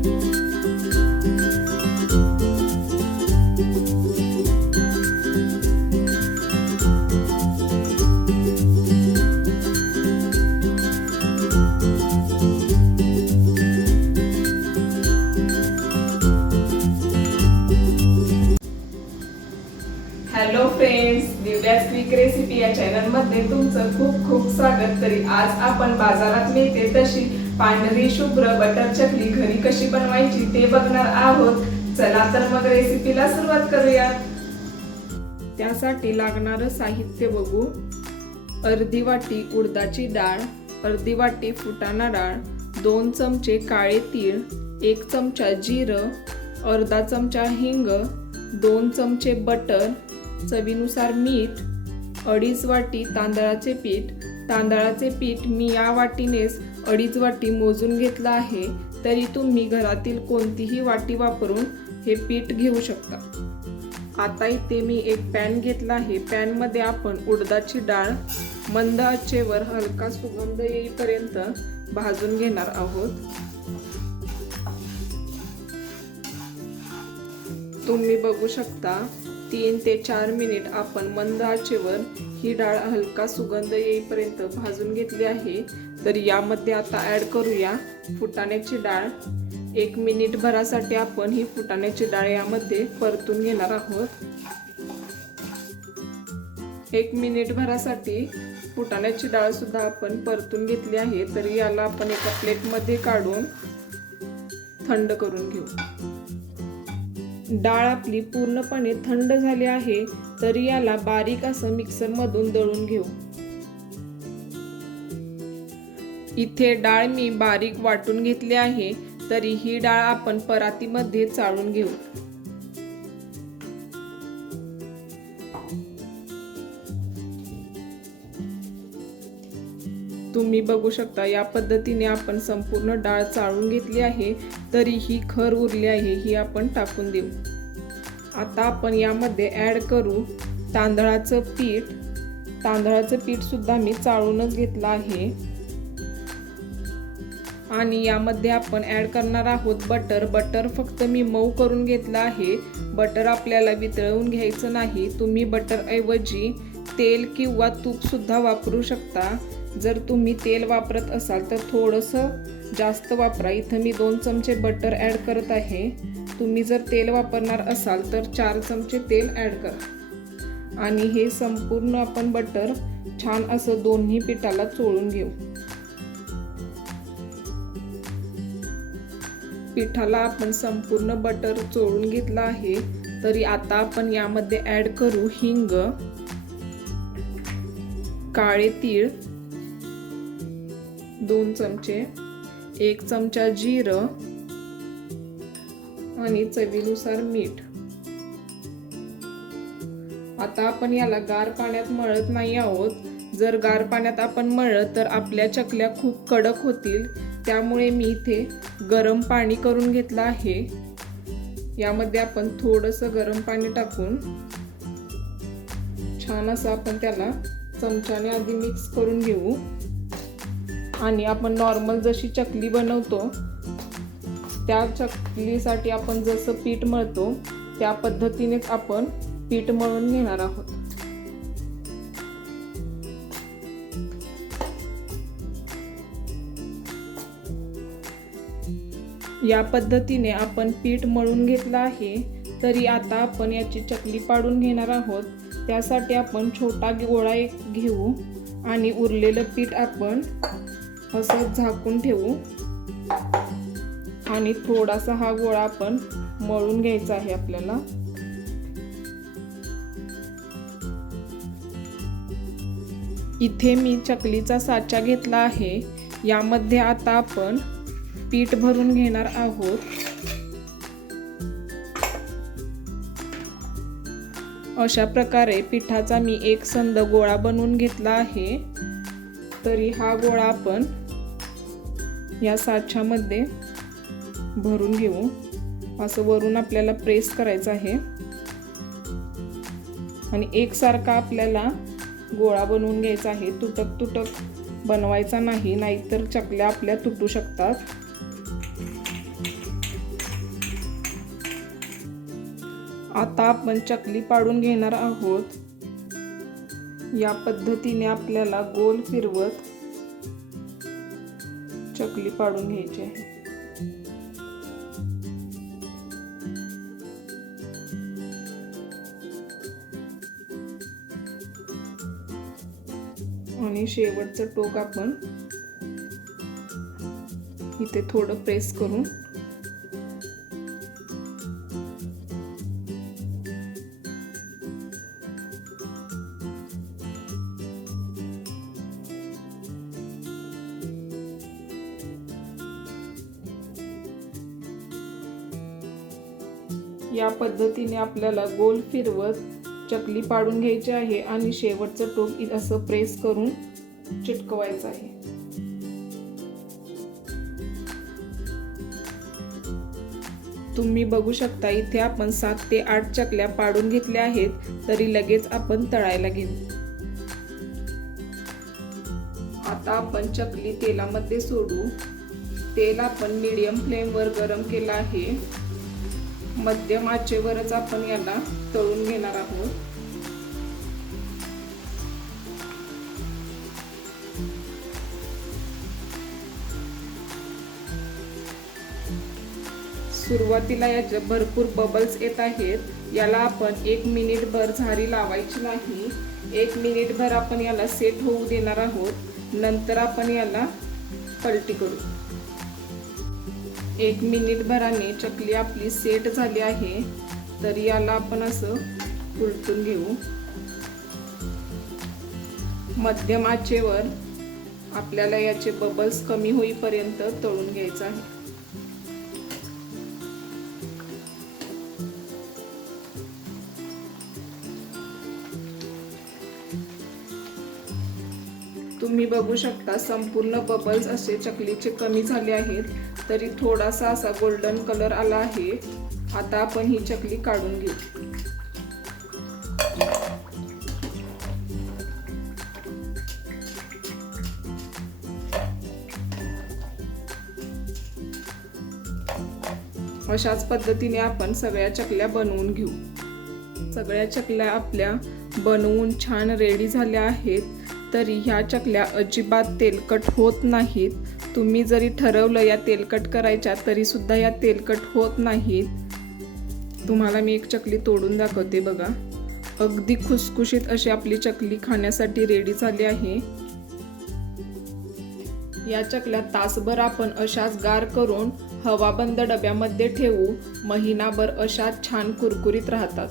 Hello friends, Divya's quick recipe या channel मध्ये तुमचं खूप खूप स्वागत। तरी आज आपण बाजारात मिळते तशी पांढरी शुभ्र बटर चकली घरी कशी बनवायची ते बघणार आहोत। चला तर मग रेसिपीला सुरुवात करूया। त्यासाठी लागणारं साहित्य बघू। अर्धी वाटी उडदाची डाळ, अर्धी वाटी फुटाणा डाळ, 2 चमचे काळे तीळ, 1 चमचा जिरं, अर्धा चमचा हिंग, 2 चमचे बटर, चवीनुसार मीठ, 2.5 वाटी तांदळाचे पीठ। तांदळाचे पीठ मी या वाटीनेच 2.5 वाटी मोजून घेतलं आहे, तरी तुम्ही घरातील कोणतीही वाटी वापरून हे पीठ घेऊ शकता। आता इथे मी एक पॅन घेतला आहे। पॅन मध्ये आपण उडदाची डाळ मंद आचेवर हलका सुगंध येईपर्यंत भाजून घेणार आहोत। तुम्ही बघू शकता 3 ते 4 मिनिट आपण मंद आचेवर ही डाळ हलका सुगंध येईपर्यंत भाजून घेतली आहे। तर यामध्ये आता ऍड करूया फुटाण्याची डाळ। 1 मिनिट भरासाठी आपण ही फुटाण्याची डाळ यामध्ये परतून घेणार आहोत। 1 मिनिट भरासाठी फुटाण्याची डाळ सुद्धा आपण परतून घेतली आहे। तर याला आपण एका प्लेट मध्ये काढून थंड करून घेऊ। डाळ आपली पूर्णपणे थंड झाली आहे, तरी याला बारीक असं मिक्सर मधून दळून घेऊ। इथे डाळ मी बारीक वाटून घेतली आहे, तरी ही डाळ आपण परातीमध्ये चाळून घेऊ। तुम्ही बघू शकता या पद्धतीने आपण संपूर्ण डाळ चाळून घेतली आहे, तरी ही खर उरली आहे, ही आपण टाकून देऊ। आता आपण यामध्ये ऍड करू तांदळाचं पीठ। तांदळाचं पीठ सुद्धा मी चाळूनच घेतलं आहे। आणि यामध्ये आपण ऍड करणार आहोत बटर। बटर फक्त मी मऊ करून घेतलं आहे। बटर आपल्याला वितळवून घ्यायचं नाही। तुम्ही बटर ऐवजी तेल किंवा तूप सुद्धा वापरू शकता। जर तुम्ही तेल वापरत असाल तर थोडंसं जास्त वापरा। इथं मी 2 चमचे बटर ऍड करत आहे। तुम्ही जर तेल वापरणार असाल तर 4 चमचे तेल ऍड करा। आणि हे संपूर्ण आपण बटर छान असं दोन्ही पिठाला चोळून घेऊ। पिठाला आपण संपूर्ण बटर चोळून घेतला आहे। तरी आता आपण यामध्ये ऍड करू हिंग, काळे तीळ 2 चमचे, 1 चमचा जिरं आणि चवीनुसार मीठ। आता आपण याला गार पाण्यात मळत नाही आहोत। जर गार पाण्यात आपण मळलं तर आपल्या चकल्या खूप कडक होतील। त्यामुळे मी इथे गरम पाणी करून घेतलं आहे। यामध्ये आपण थोडंसं गरम पाणी टाकून छान असं आपण त्याला चमच्याने आधी मिक्स करून घेऊ। आणि आपण नॉर्मल जशी चकली बनवतो त्या चकलीसाठी आपण जसं पीठ मळतो त्या पद्धतीनेच आपण पीठ मळून घेणार आहोत। या पद्धतीने आपण पीठ मळून घेतलं आहे। तरी आता आपण याची चकली पाडून घेणार आहोत। त्यासाठी आपण छोटा गोळा एक घेऊ आणि उरलेलं पीठ आपण असं झाकून ठेवू आणि थोडासा हा गोळा आपण मळून घ्यायचा आहे आपल्याला। इथे मी चकलीचा साचा घेतला आहे। यामध्ये आता आपण पीठ भरून घेणार आहोत। अशा प्रकारे पिठाचा मी एक संद गोळा बनवून घेतला आहे। तरी हा गोळा आपण या साच्यामध्ये भरून घेऊ। असं वरून आपल्याला प्रेस करायचं आहे आणि एकसारखा आपल्याला गोळा बनवून घ्यायचा आहे। तुटक तुटक बनवायचा नाही, नाहीतर चकल्या आपल्या तुटू शकतात। आता आपण चकली पाडून घेणार आहोत। या पद्धतीने आपल्याला गोल फिरवत चकली पाडून घ्यायची आहे। आणि शेवटचं टोक आपण इथे थोडं प्रेस करून या पद्धतीने आपल्याला गोल फिरवत चकली पाडून घ्यायची आहे आणि शेवटचं टोक असं प्रेस करून चिटकवायचं आहे। तुम्ही बघू शकता इथे आपण 7 ते 8 चकल्या पाडून घेतल्या आहेत, तरी लगेच आपण तळायला घेऊ। आता आपण चकली तेलामध्ये सोडू। तेल आपण मीडियम फ्लेम वर गरम केलं आहे। मध्यम आचेवरच आपण याला तळून घेणार आहोत। सुरुवातीला याचे भरपूर बबल्स येत आहेत। याला आपण 1 मिनिटभर झारी लावायची नाही। 1 मिनिटभर आपण याला सेट होऊ देणार आहोत। नंतर आपण याला पलटी करू। 1 मिनिटभराने चकली आपली सेट झाली आहे, तर याला आपण असं उलटून घेऊ। मध्यम आचेवर आपल्याला याचे बबल्स कमी होईपर्यंत तळून घ्यायचं आहे। तुम्ही बघू शकता संपूर्ण बबल्स असे चकलीचे कमी झाले आहेत, तरी थोडासा असा गोल्डन कलर आला आहे। आता आपण ही चकली काढून घेऊ। अशाच पद्धतीने आपण सगळ्या चकल्या बनवून घेऊ। सगळ्या चकल्या आपल्या बनवून छान रेडी झाल्या आहेत, तरी ह्या चकल्या अजिबात तेलकट होत नाहीत। तुम्ही जरी ठरवलं या तेलकट करायच्या, तरी सुद्धा या तेलकट होत नाहीत। तुम्हाला मी एक चकली तोडून दाखवते बघा। अगदी खुसखुशीत अशी आपली चकली खाण्यासाठी रेडी झाली आहे। या चकल्या तासभर आपण अशाच गार करून हवाबंद डब्यामध्ये ठेवू। महिनाभर अशाच छान कुरकुरीत राहतात।